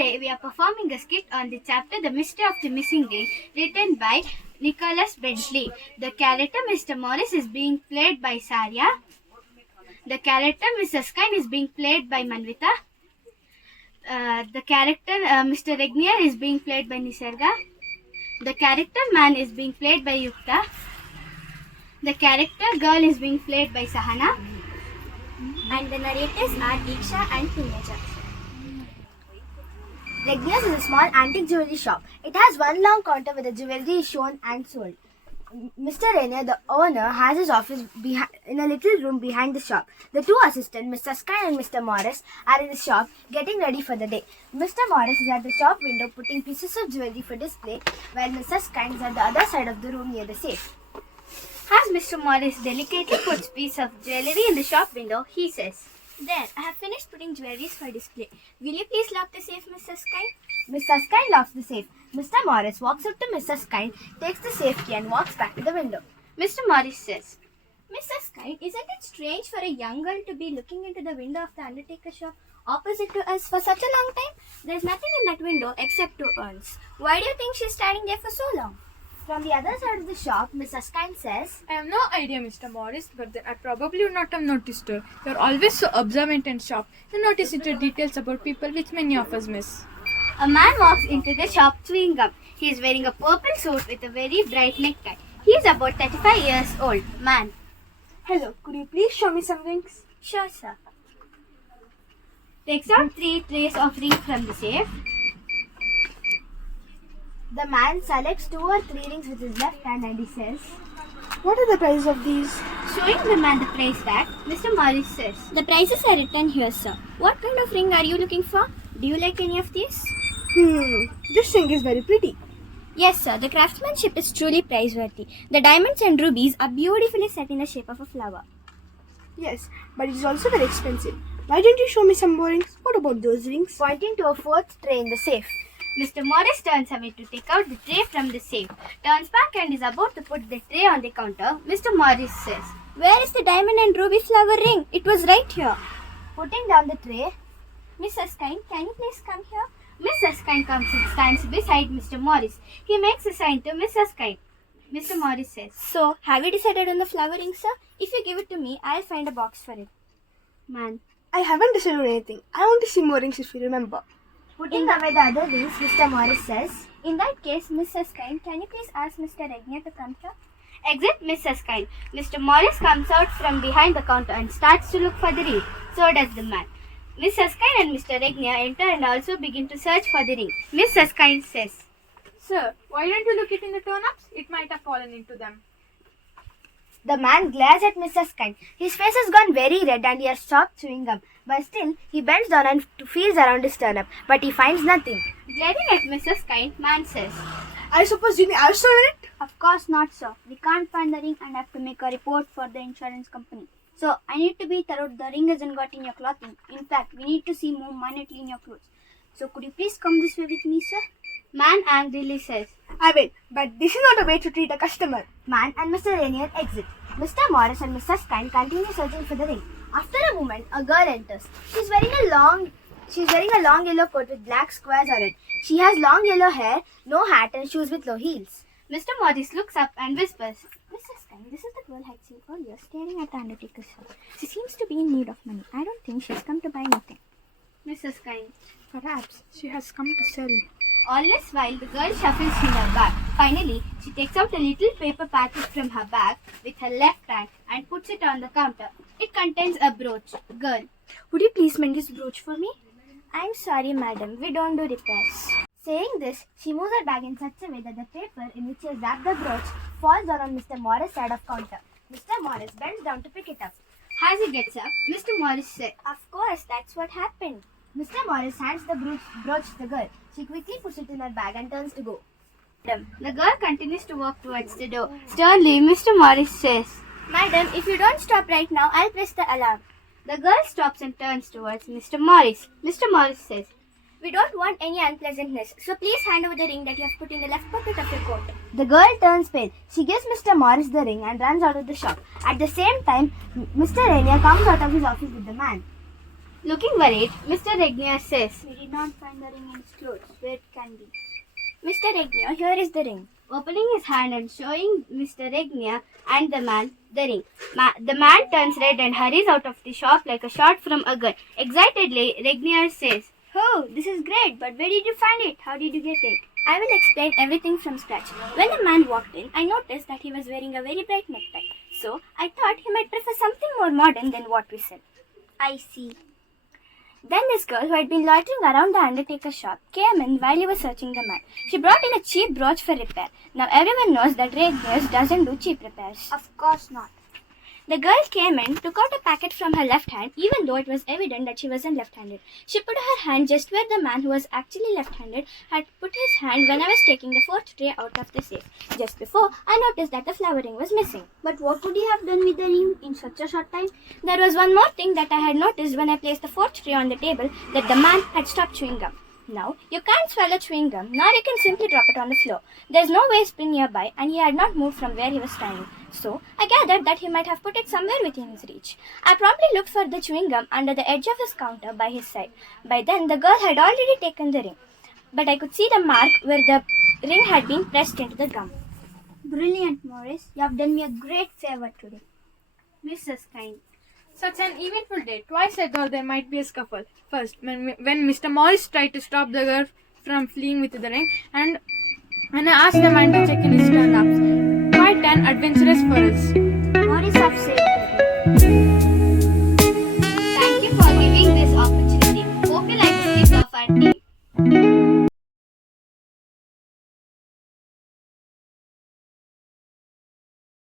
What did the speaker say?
Today we are performing a skit on the chapter The Mystery of the Missing Ring, written by Nicholas Bentley. The character Mr. Morris is being played by Sarya. The character Mrs. Kine is being played by Manvita. The character Mr. Regnier is being played by Nisarga. The character man is being played by Yukta. The character girl is being played by Sahana. And the narrators are Diksha and Puneja. Regnier's is a small antique jewelry shop. It has one long counter where the jewelry is shown and sold. Mr. Rainier, the owner, has his office in a little room behind the shop. The two assistants, Mr. Sky and Mr. Morris, are in the shop getting ready for the day. Mr. Morris is at the shop window putting pieces of jewelry for display, while Mr. Sky is at the other side of the room near the safe. As Mr. Morris delicately puts piece of jewelry in the shop window, he says, "There, I have finished putting jewelries for display. Will you please lock the safe, Mr. Sky?" Mr. Sky locks the safe. Mr. Morris walks up to Mr. Sky, takes the safe key and walks back to the window. Mr. Morris says, "Mr. Sky, isn't it strange for a young girl to be looking into the window of the undertaker shop opposite to us for such a long time? There's nothing in that window except two urns. Why do you think she's standing there for so long?" From the other side of the shop, Mr. Sky says, I have no idea, Mr. Morris, but then I probably would not have noticed her. You're always so observant and sharp. You notice little details about people which many of us miss. a man walks into the shop chewing gum. He is wearing a purple suit with a very bright necktie. He is about 35 years old. Man. Hello, could you please show me some rings? "Sure, sir." Takes out 3 trays of rings from the safe. The man selects 2 or 3 rings with his left hand and he says, What are the prices of these? Showing the man the price tag, Mr. Morris says, "The prices are written here, sir. What kind of ring are you looking for? Do you like any of these?" This ring is very pretty. "Yes, sir. The craftsmanship is truly praiseworthy. The diamonds and rubies are beautifully set in the shape of a flower." Yes, but it is also very expensive. Why don't you show me some more rings? What about those rings? Pointing to a 4th tray in the safe. Mr. Morris turns away to take out the tray from the safe, turns back and is about to put the tray on the counter. Mr. Morris says, "Where is the diamond and ruby flower ring? It was right here." Putting down the tray, "Mrs. Kine, can you please come here?" Mrs. Kine comes and stands beside Mr. Morris. He makes a sign to Mrs. Kine. Mr. Morris says, "So, have you decided on the flower ring, sir? If you give it to me, I'll find a box for it." Man. I haven't decided on anything. I want to see more rings if you remember. Putting away the other rings, Mr. Morris says, "In that case, Mrs. Kine, can you please ask Mr. Regnier to come here?" Exit Mrs. Kine. Mr. Morris comes out from behind the counter and starts to look for the ring. So does the man. Mrs. Kine and Mr. Regnier enter and also begin to search for the ring. Mrs. Kine says, Sir, why don't you look it in the turnips? It might have fallen into them. The man glares at Mr. Sky. His face has gone very red and he has stopped chewing gum. But still, he bends down and feels around his turnip, but he finds nothing. glaring at Mrs. Kine, man says, I suppose you have stolen it? "Of course not, sir. We can't find the ring and have to make a report for the insurance company. So, I need to be thorough. The ring hasn't got in your clothing. In fact, we need to see more minutely in your clothes. So, could you please come this way with me, sir?" Man angrily says, I will, but this is not a way to treat a customer. Man and Mr. Rainier exit. Mr. Morris and Mrs. Kine continue searching for the ring. After a moment, a girl enters. She's wearing a long yellow coat with black squares on it. She has long yellow hair, no hat, and shoes with low heels. Mr. Morris looks up and whispers, "Mrs. Kine, this is the girl I'd seen earlier staring at the undertaker's shop. She seems to be in need of money. I don't think she's come to buy anything." Mrs. Kine. Perhaps she has come to sell. All this while, the girl shuffles in her bag. Finally, she takes out a little paper packet from her bag with her left hand and puts it on the counter. It contains a brooch. Girl. Would you please mend this brooch for me? "I'm sorry, madam. We don't do repairs." Saying this, she moves her bag in such a way that the paper in which she has wrapped the brooch falls down on Mr. Morris' side of counter. Mr. Morris bends down to pick it up. As he gets up, Mr. Morris says, "Of course, that's what happened." Mr. Morris hands the brooch to the girl. She quickly puts it in her bag and turns to go. The girl continues to walk towards the door. Sternly, Mr. Morris says, "Madam, if you don't stop right now, I'll press the alarm." The girl stops and turns towards Mr. Morris. Mr. Morris says, "We don't want any unpleasantness, so please hand over the ring that you have put in the left pocket of your coat." The girl turns pale. She gives Mr. Morris the ring and runs out of the shop. At the same time, Mr. Rainier comes out of his office with the man. Looking worried, Mr. Regnier says, We did not find the ring in his clothes. Where it can be? Mr. Regnier, here is the ring. opening his hand and showing Mr. Regnier and the man the ring. The man turns red and hurries out of the shop like a shot from a gun. Excitedly, Regnier says, Oh, this is great, but where did you find it? How did you get it? I will explain everything from scratch. When the man walked in, I noticed that he was wearing a very bright necktie. So, I thought he might prefer something more modern than what we sell. I see. Then this girl, who had been loitering around the undertaker's shop, came in while he was searching the man. She brought in a cheap brooch for repair. Now everyone knows that Regnier's doesn't do cheap repairs. Of course not. The girl came in, took out a packet from her left hand, even though it was evident that she wasn't left-handed. She put her hand just where the man who was actually left-handed had put his hand when I was taking the fourth tray out of the safe. Just before, I noticed that the flower ring was missing. But what would you have done with the ring in such a short time? There was one more thing that I had noticed when I placed the fourth tray on the table, that the man had stopped chewing gum. Now, you can't swallow chewing gum, nor you can simply drop it on the floor. There is no waste bin nearby, and he had not moved from where he was standing. So, I gathered that he might have put it somewhere within his reach. I promptly looked for the chewing gum under the edge of his counter by his side. By then, the girl had already taken the ring, but I could see the mark where the ring had been pressed into the gum. Brilliant, Morris. You have done me a great favor today. Mrs. Kind. Such an eventful day. Twice I thought there might be a scuffle. First, when Mr. Morris tried to stop the girl from fleeing with the ring, and when I asked the man to check in his turn-ups. Quite an adventurous for us.